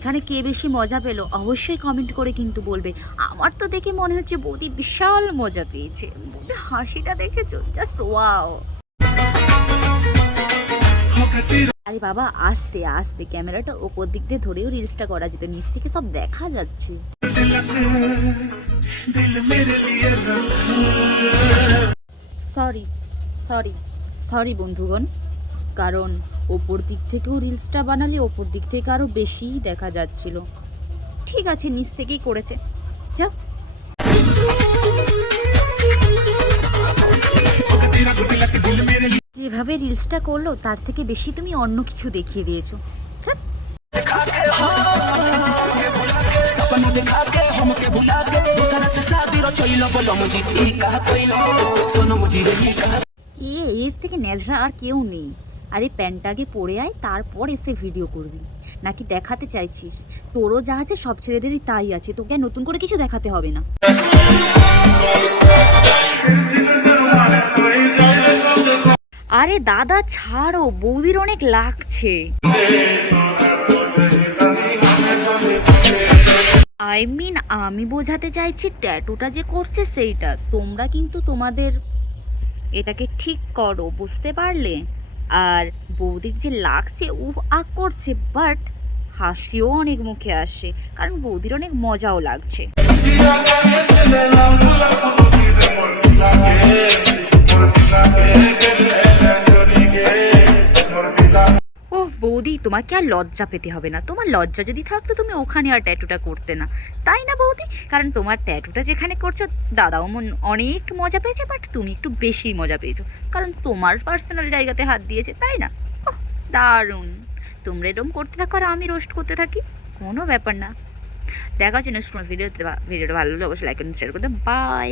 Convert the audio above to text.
এখানে কে বেশি মজা পেলো অবশ্যই কমেন্ট করে কিন্তু বলবে। আমার তো দেখে মনে হচ্ছে বৌদি বিশাল মজা পেয়েছে। বৌদির হাসিটা দেখেছো, জাস্ট ওয়াও। আরে বাবা আস্তে আস্তে, ক্যামেরাটা ওপর দিক দিয়ে ধরেও রিলসটা করা যেত, নিচ থেকে সব দেখা যাচ্ছে। সরি সরি সরি বন্ধুগণ, কারণ ওপর দিক থেকেও রিলসটা বানালে ওপর দিক থেকে আরও বেশিই দেখা যাচ্ছিল। ঠিক আছে, নিচ থেকেই করেছে, যাও। যেভাবে রিলসটা করলো তার থেকে বেশি তুমি অন্য কিছু দেখিয়ে দিয়েছো। এর থেকে নেজরা আর কেউ নেই। আরে প্যান্ট আগে পরে আয়, তারপর এসে ভিডিও করবি, নাকি দেখাতে চাইছিস তোরও যা আছে সব ছেলেদেরই তাই আছে, তোকে আর নতুন করে কিছু দেখাতে হবে না। আরে দাদা ছাড়ো, বৌদির অনেক লাগছে। আই মিন আমি বোঝাতে চাইছি ট্যাটুটা যে করছে সেইটা। তোমরা কিন্তু তোমাদের এটাকে ঠিক করো, বুঝতে পারলে? আর বৌদির যে লাগছে উফ আক করছে, বাট হাসিও অনেক মুখে আসে, কারণ বৌদির অনেক মজাও লাগছে। ওহ বৌদি, তোমাকে আর লজ্জা পেতে হবে না। তোমার লজ্জা যদি থাকতো তুমি ওখানে আর ট্যাটুটা করতে না, তাই না বৌদি? কারণ তোমার ট্যাটুটা যেখানে করছো দাদাও অনেক মজা পেয়েছে, বাট তুমি একটু বেশি মজা পেয়েছো, কারণ তোমার পার্সোনাল জায়গাতে হাত দিয়েছে, তাই না? ওহ দারুণ। তোমরা এরকম করতে থাকো আর আমি রোস্ট করতে থাকি, কোনো ব্যাপার না। দেখা হচ্ছে নেক্সট ভিডিওতে। ভিডিওটা ভালো লাগলে অবশ্যই লাইক করুন, শেয়ার করতে। বাই।